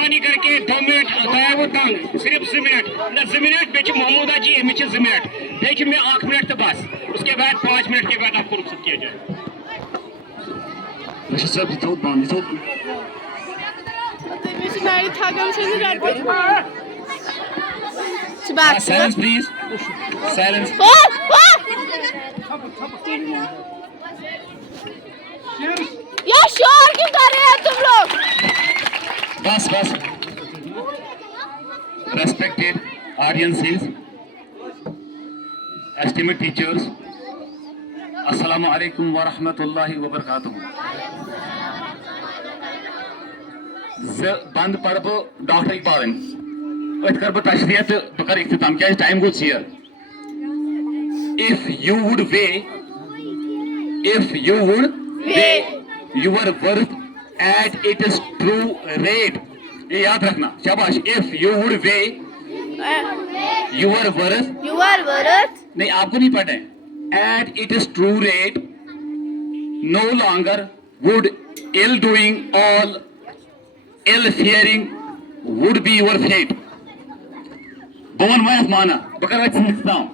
مہربانی کر کے 2 منٹ دایو تنگ صرف 2 منٹ نہ 2 منٹ بیچ محمودہ جی امچ 2 منٹ بیچ میں 1 منٹ تو بس اس کے بعد 5 منٹ کے بعد آپ کو رخصت کیا جائے. Silence please. Silence. یہ شور کیوں کر رہے ہیں تم لوگ؟ بس بس. Respected audiences, esteemed teachers, Assalamu alaikum wa rahmatullahi wa barakatuh. بند پڑھ بہ ڈاکٹر اقبال ات کر بہ تشریح تو بہ کر اختتام کیا ٹائم گو ژیر. If you would weigh your worth at its true rate, یہ یاد رکھنا شاباش. If you would weigh your worth نہیں آپ کو نہیں پڑھنا ہے. At its true rate, no longer would ill doing all ill fearing would be your fate. Bone ما مانا بکر اختتام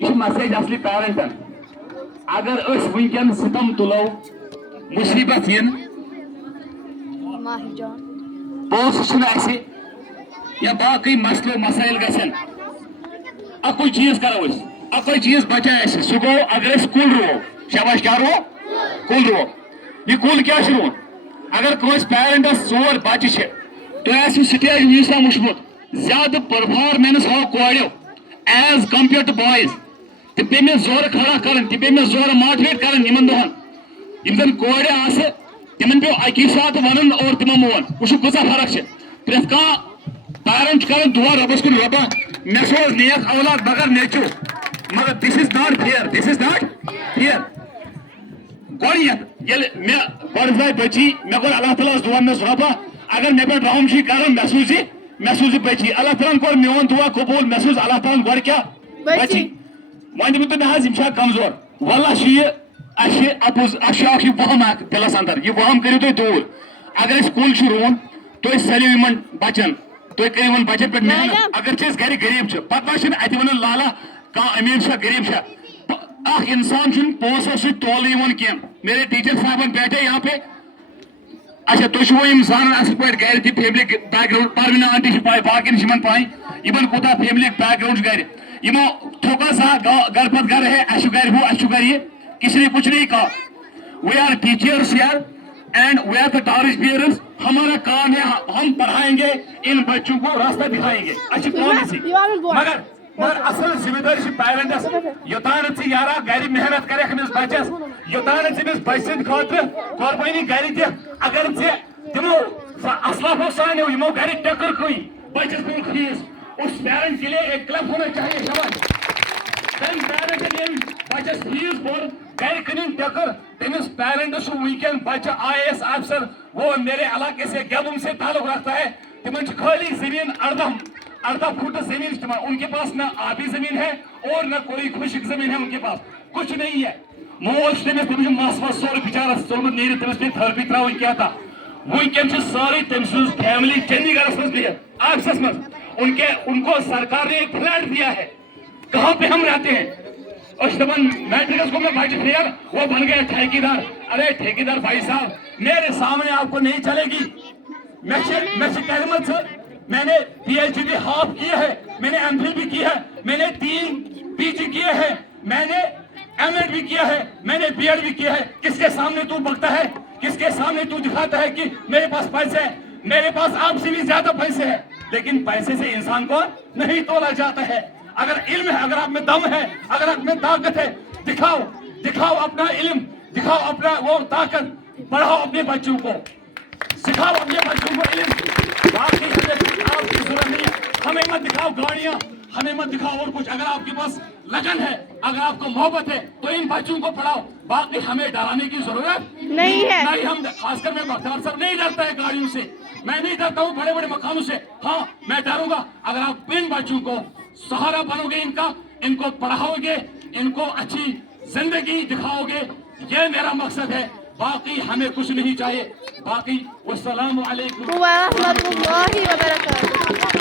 یہ میسیج اصلی پیرنٹن اگر اس ونکن ستم تلو مصیبت ین پوس چھ یا باقی مسئلہ مسائل گھن اکوئی چیز کرو اکوئی چیز بچائے سہ گو اگر اس کل رو شاباش کیا رو کل رو. یہ کل کیا رو اگر کس پیرنٹس 4 بچہ تھی آسو سٹیج وز تام وچمت زیادہ پرفارمنس ہو کوڑو ایز کمپیئر ٹو بوائز تو پہ زور کھڑا کرن تو پہ زور ماٹویٹ کرن یمن دہن یم زن کوڑ آس تمن پیو اکی سات ون اور تمو مون وچ کتا فرق ہے. پریت کان پیرنٹ کرن دعا ربس کن ربا مے سوز نیک اولاد مگر نیچو مگر دس از ناٹ فیئر گۄڈنیتھ ییٚلہِ مےٚ گۄڈٕ بچی مےٚ کوٚر اللہ تعالیٰ دعا مےٚ رۄبا اگر مےٚ پٮ۪ٹھ رحم چھی کران مےٚ سوٗزِ بچی. اللہ تعالیٰ کوٚر میون دعا قبوٗل مےٚ سوٗز اللہ تعالیٰ گۄڈٕ کیٛاہ بچی. وۄنۍ دِمو تُہۍ مےٚ حظ یِم چھا کمزور واللہ چھِ یہِ اَسہِ چھِ اپوز اَسہِ چھُ اکھ یہِ وہم اکھ دِلس انٛدر یہِ وہم کٔرِو تُہۍ دوٗر. اگر أسۍ کُل چھُ رُوُن تُہۍ سٲلِو یِمن بچن تُہۍ کٔرِو یِمن بچن پٮ۪ٹھ محنت. اگر چھِ أسۍ گرِ غریٖب چھِ پتہٕ ما چھِنہٕ اَتہِ ونان لالا کانٛہہ أمیٖر چھا غریٖب چھا اخ انسان چھُنہٕ پونٛسو سۭتۍ تولہٕ یِوان کینٛہہ. میرے ٹیچر صاحبن بیٹھے یہاں پہ اچھا تُہۍ چھِو یِم زانان اصل پٲٹھۍ گرِ تہِ فیملی بیک گراؤنڈ پروینا آنٹی چھِ پاے باقین چھِ یِمن پاے یِمن کوٗتاہ فیملی بیک گراؤنڈ چھُ گرِ یِمو تھوکا سا گھر پتہٕ گھر ہے اَسہِ چھُ گرِ ہُہ اَسہِ چھُ گرِ یہِ کسی نے کچھ نہیں کہا. وی آر ٹیچرس یار and we are the torch bearers. ہمارا کام ہے ہم پڑھائیں گے ان بچوں کو راستہ دکھائیں گے. اچھی پالیسی مگر اصل ذمہ داری چھ پیرنٹس یوتان ژٕ یارا گرِ محنت کرکھ أمِس بچس یوتان أمِس بچہِ سٕنٛدِ خٲطرٕ قۄربٲنی گرِ دِکھ اگر ژےٚ تِمو اسلافو سانیو یِمو گرِ ٹکر کھٔنۍ بچس پیوٚن فیٖس اس پیرنٹ کے لیے ایک کلب ہونا چاہیے. شباب تم پیرنٹن ییٚمۍ بچس فیٖس بوٚر گرِ کٕنٕنۍ ٹکر تٔمِس پیرنٹس چھُ وٕنکیٚن بچہ IAS آفیسر وہ میرے علاقے سے گیبم سے تعلق رکھتا ہے تمن چھِ خٲلی زمین 18 فٹ زمین ان کے پاس نہ آبی زمین ہے اور نہ کوئی خشک زمین ہے ان کے پاس کچھ نہیں ہے. موج تمس مس وس سورے بچارس ژولمت نیرتھ تمس پہ تھرپی تراؤن کیا تھا ونکین ساری تم سز فیملی چندی گڑھس مز بہت آفسس مز ان کو سرکار نے ایک فلیٹ دیا ہے. کہاں پہ ہم رہتے ہیں دپان میٹرکس کو میں بچہ فیل وہ بن گیا ٹھیکیدار. ارے ٹھیکیدار بھائی صاحب میرے سامنے آپ کو نہیں چلے گی. میں نے PhD ہاف کیا ہے میں نے MPhil بھی کیا ہے میں نے 3 PG کیے ہیں میں نے MAd بھی کیا ہے میں نے BEd بھی کیا ہے. کس کے سامنے تو بکتا ہے کس کے سامنے تو دکھاتا ہے کہ میرے پاس پیسے ہیں. میرے پاس آپ سے بھی زیادہ پیسے ہیں لیکن پیسے سے انسان کو نہیں تولا جاتا ہے. اگر علم ہے اگر آپ میں دم ہے اگر آپ میں طاقت ہے دکھاؤ اپنا علم دکھاؤ اپنا وہ طاقت پڑھاؤ اپنے بچوں کو سکھاؤ اپنے بچوں کو علم. باقی آپ کی ضرورت نہیں ہے. ہمیں مت دکھاؤ گاڑیاں ہمیں مت دکھاؤ اور کچھ. اگر آپ کے پاس لگن ہے اگر آپ کو محبت ہے تو ان بچوں کو پڑھاؤ. باقی ہمیں ڈرانے کی ضرورت نہیں ہے. نہیں ہم خاص کر میں بختیار صاحب نہیں ڈرتا ہے گاڑیوں سے میں نہیں ڈرتا ہوں بڑے بڑے مکانوں سے. ہاں میں ڈروں گا اگر آپ ان بچوں کو سہارا بنو گے ان کو پڑھاؤ گے ان کو اچھی زندگی دکھاؤ گے. یہ میرا مقصد ہے. باقی ہمیں کچھ نہیں چاہیے. باقی والسلام علیکم ورحمۃ اللہ وبرکاتہ.